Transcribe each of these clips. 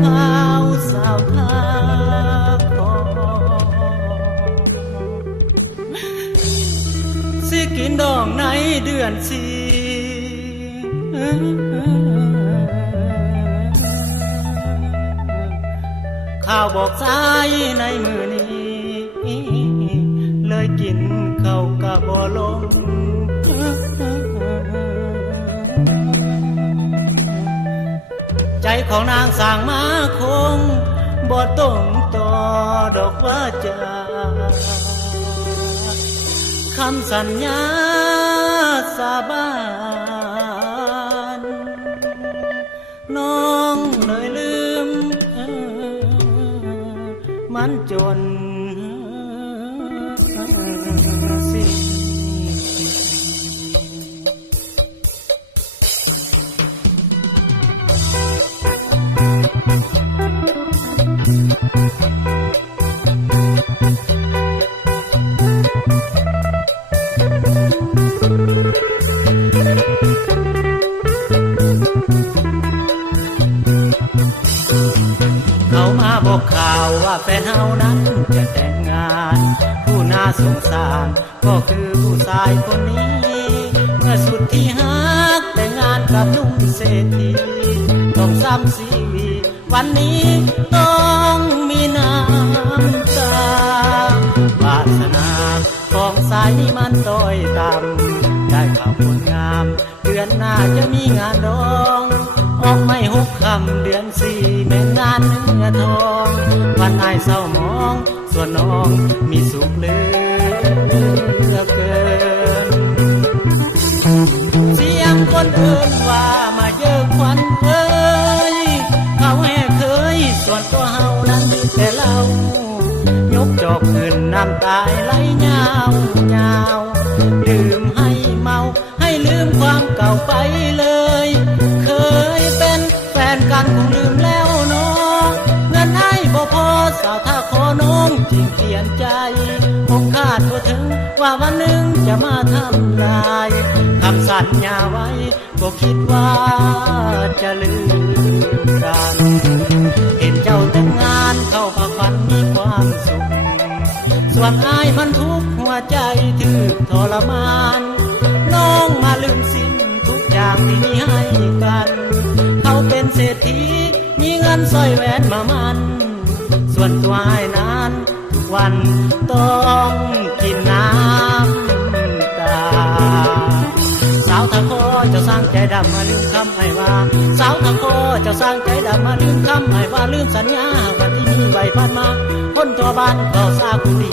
ข่าวสาวทาขอสิกินดองในเดือนสี่ข่าวบอกสายในมือนี้เลยกินข้าวกะบ่ลงใจของนางสร้างมาคงบ่ต้องต่อดอกว่าจะคำสัญญาสาบานน้องเลยลืมมันจนสิ้นเขามาบอกข่าวว่าแฟนเฮานั้นจะแต่งงานผู้น่าสงสารก็คือผู้ชายคนนี้เมื่อสุดที่ฮักแต่งงานกับหนุ่มเศรษฐีต้องซ้ำชีวิตวันนี้ต้องมีน้ำตาวาสนาของสายนี้มันต้อยต่ำได้ข่าวคนงามเดือนหน้าจะมีงานร้องออกไม่หกคำเดือนสี่แม่งานเนื้อทองวันอายเศร้ามองส่วนน้องมีสุขเหลือเกินเสียงคนเอิ้นว่ามาเยอะควันเอ้ยเขาแห่เคยส่วนตัวเฮานั้นแต่เล่ายกจอกขึ้นน้ำตาไหลยาวยาวดื่มให้เมาให้ลืมความเก่าไปเลยเคยเป็นแฟนกันคงลืมแล้วเนาะเงินให้บ่พอสาวถ้าขอน้องจริงเปลี่ยนใจคงคาดบ่ถึงว่าวันหนึ่งจะมาทำลายคำสัญญาไว้ก็คิดว่าจะลืมกันเห็นเจ้าแต่งงานเข้าพักผ่อนมีความสุขส่วนอ้ายมันทุกข์หัวใจถึกทรมานน้องมาลืมสิ้นทุกอย่างที่มีให้กันเขาเป็นเศรษฐีมีเงินสร้อยแหวนมามันส่วนตัวอ้ายนั้นทุกวันต้องกินน้ำตาสาวตะโคเจ้าสร้างใจดำมาลืมคำให้ว่าสาวตะโคเจ้าสร้างใจดำมาลืมคำให้ว่าลืมสัญญาวันที่มีไว้ผ่านมาคนตัวบ้านเขาซาคุดี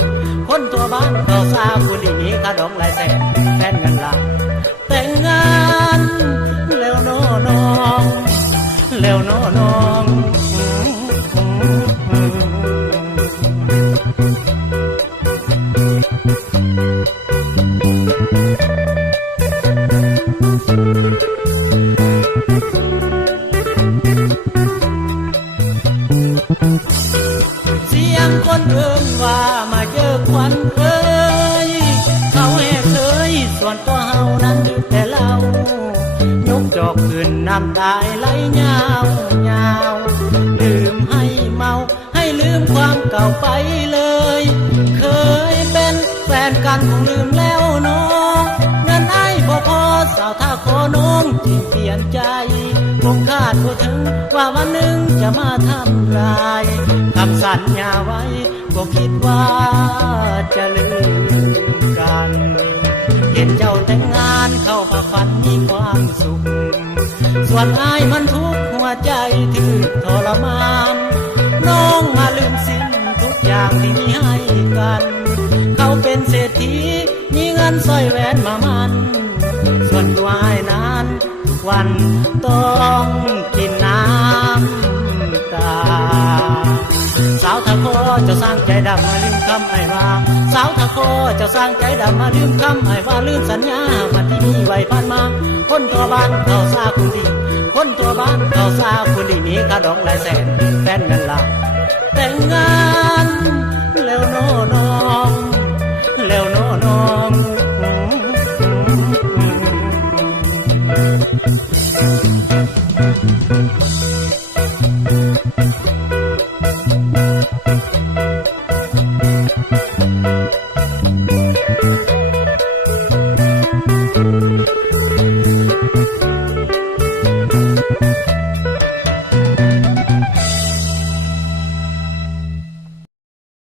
คนตัวบ้านเขาซาคุดีมีค่าดอกหลายแสนแฟนเงินล้านแต่งงานแล้วน้อน้องแล้วน้อน้องเสียงคนเอิ้นว่ามาเจอควันเอ้ยเขาแห่เคยส่วนตัวเฮานั้นดึกแต่เล่ายกจอกขึ้นน้ำตาไหลยาวยาวลืมให้เมาให้ลืมความเก่าไปเลยเคยเป็นแฟนกันคงลืมแล้วเนาะเงินไอ้บ่พอสาวถ้าขอน้องจริงเปลี่ยนใจคงคาดบ่ถึงว่าวันหนึ่งจะมาทำลายคำสัญญาไว้ก็คิดว่าจะลืมกันเห็นเจ้าแต่งงานเข้าพักผ่อนมีความสุขส่วนอ้ายมันทุกข์หัวใจถึกทรมานน้องมาลืมสิ้นทุกอย่างที่มีให้กันเขาเป็นเศรษฐีมีเงินสร้อยแหวนมามันส่วนตัวอ้ายนั้นทุกวันต้องกินน้ำตาสาวตะโคเจ้าสร้างใจดำมาลืมคำให้ว่าสาวตะโคเจ้าสร้างใจดำมาลืมคำให้ว่าลืมสัญญาวันที่มีไว้ผ่านมาคนตัวบ้านเขาซาคุณดีคนตัวบ้านเขาซาคุณดีมีค่าดอกหลายแสนแฟนเงินล้านแต่งงานแล้วน้อน้องแล้วน้อน้อง